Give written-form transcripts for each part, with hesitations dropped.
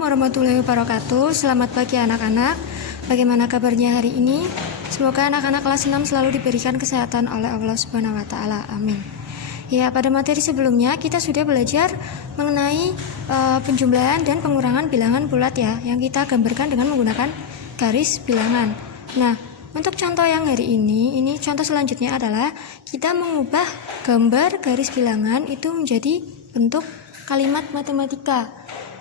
Assalamualaikum warahmatullahi wabarakatuh. Selamat pagi anak-anak. Bagaimana kabarnya hari ini? Semoga anak-anak kelas 6 selalu diberikan kesehatan oleh Allah Subhanahu wa taala. Amin. Ya, pada materi sebelumnya kita sudah belajar mengenai penjumlahan dan pengurangan bilangan bulat ya, yang kita gambarkan dengan menggunakan garis bilangan. Nah, untuk contoh yang hari ini contoh selanjutnya adalah kita mengubah gambar garis bilangan itu menjadi bentuk kalimat matematika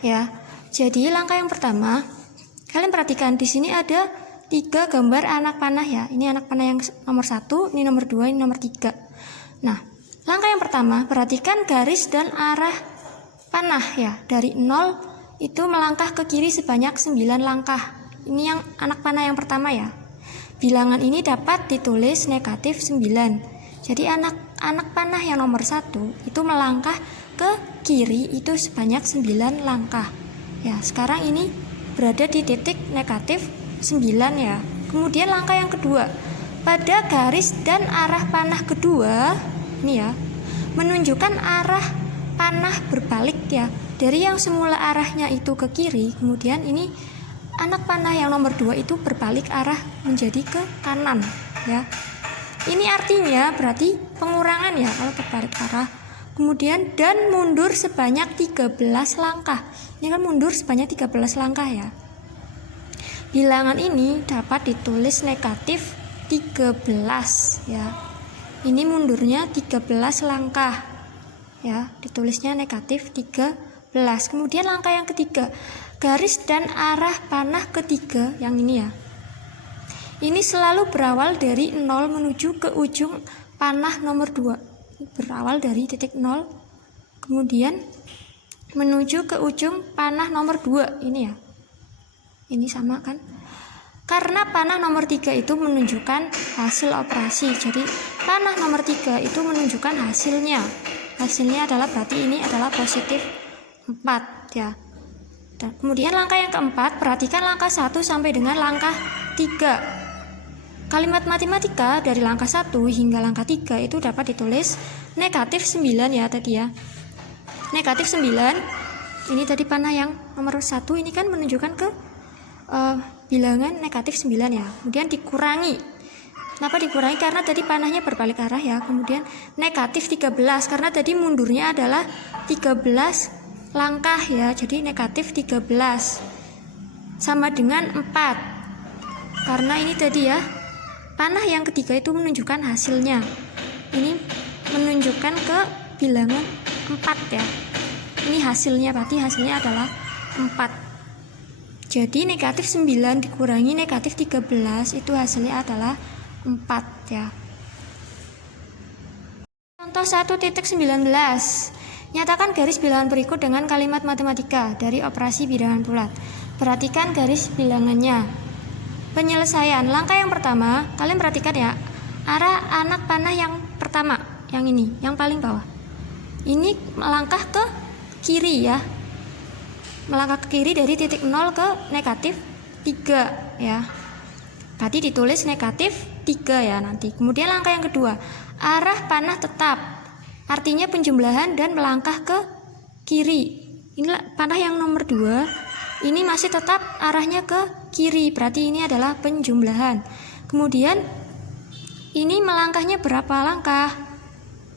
ya. Jadi langkah yang pertama, kalian perhatikan di sini ada 3 gambar anak panah ya. Ini anak panah yang nomor 1, ini nomor 2, ini nomor 3. Nah, langkah yang pertama, perhatikan garis dan arah panah ya. Dari 0 itu melangkah ke kiri sebanyak 9 langkah. Ini yang anak panah yang pertama ya. Bilangan ini dapat ditulis negatif 9. Jadi anak panah yang nomor 1 itu melangkah ke kiri itu sebanyak 9 langkah. Ya, sekarang ini berada di titik negatif 9 ya. Kemudian langkah yang kedua, pada garis dan arah panah kedua, ini ya, menunjukkan arah panah berbalik ya. Dari yang semula arahnya itu ke kiri, kemudian ini anak panah yang nomor 2 itu berbalik arah menjadi ke kanan ya. Ini artinya berarti pengurangan ya kalau berbalik arah. Kemudian dan mundur sebanyak 13 langkah. Ini kan mundur sebanyak 13 langkah ya. Bilangan ini dapat ditulis negatif 13 ya. Ini mundurnya 13 langkah. Ya, ditulisnya negatif 13. Kemudian langkah yang ketiga, garis dan arah panah ketiga yang ini ya. Ini selalu berawal dari 0 menuju ke ujung panah nomor 2. Berawal dari titik 0 kemudian menuju ke ujung panah nomor 2 ini ya. Ini sama kan? Karena panah nomor 3 itu menunjukkan hasil operasi. Jadi panah nomor 3 itu menunjukkan hasilnya. Hasilnya adalah berarti ini adalah positif 4 ya. Dan kemudian langkah yang keempat, perhatikan langkah 1 sampai dengan langkah 3. Kalimat matematika dari langkah 1 hingga langkah 3 itu dapat ditulis negatif 9 ya tadi ya. Negatif 9, ini tadi panah yang nomor 1 ini kan menunjukkan ke bilangan negatif 9 ya. Kemudian dikurangi. Kenapa dikurangi? Karena tadi panahnya berbalik arah ya. Kemudian negatif 13, karena tadi mundurnya adalah 13 langkah ya. Jadi negatif 13 sama dengan 4. Karena ini tadi ya, panah yang ketiga itu menunjukkan hasilnya. Ini menunjukkan ke bilangan 4 ya. Ini hasilnya, berarti hasilnya adalah 4. Jadi negatif 9 dikurangi negatif 13 itu hasilnya adalah 4 ya. Contoh 1.19. Nyatakan garis bilangan berikut dengan kalimat matematika dari operasi bilangan bulat. Perhatikan garis bilangannya. Penyelesaian. Langkah yang pertama, kalian perhatikan ya, arah anak panah yang pertama, yang ini, yang paling bawah. Ini melangkah ke kiri ya. Melangkah ke kiri dari titik 0 ke negatif 3 ya. Berarti ditulis negatif 3 ya nanti. Kemudian langkah yang kedua, arah panah tetap. Artinya penjumlahan dan melangkah ke kiri. Ini panah yang nomor 2, ini masih tetap arahnya ke kiri, berarti ini adalah penjumlahan. Kemudian ini melangkahnya berapa langkah?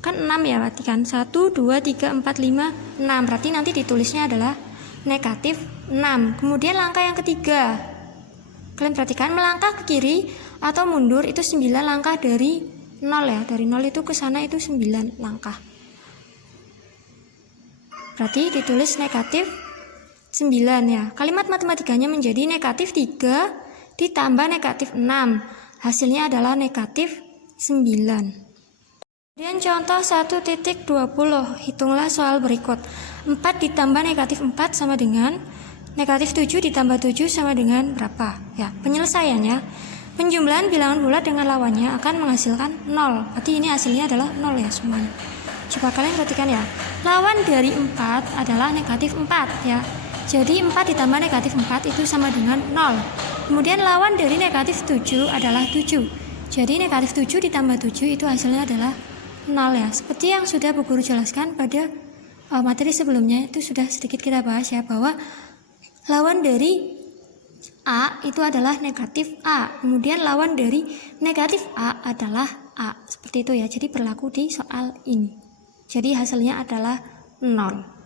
Kan 6 ya, berarti kan 1, 2, 3, 4, 5, 6. Berarti nanti ditulisnya adalah negatif 6. Kemudian langkah yang ketiga, kalian perhatikan melangkah ke kiri atau mundur itu 9 langkah dari 0 ya. Dari 0 itu ke sana itu 9 langkah. Berarti ditulis negatif 9 ya. Kalimat matematikanya menjadi negatif 3 ditambah negatif 6. Hasilnya adalah negatif 9. Kemudian contoh 1.20. Hitunglah soal berikut. 4 ditambah negatif 4 sama dengan negatif 7 ditambah 7 sama dengan berapa? Ya, penyelesaiannya, penjumlahan bilangan bulat dengan lawannya akan menghasilkan 0. Berarti ini hasilnya adalah 0 ya semuanya. Coba kalian perhatikan ya. Lawan dari 4 adalah negatif 4 ya. Jadi 4 ditambah negatif 4 itu sama dengan 0. Kemudian lawan dari negatif 7 adalah 7. Jadi negatif 7 ditambah 7 itu hasilnya adalah 0 ya. Seperti yang sudah Bu Guru jelaskan pada materi sebelumnya, itu sudah sedikit kita bahas ya, bahwa lawan dari A itu adalah negatif A. Kemudian lawan dari negatif A adalah A. Seperti itu ya. Jadi berlaku di soal ini. Jadi hasilnya adalah 0.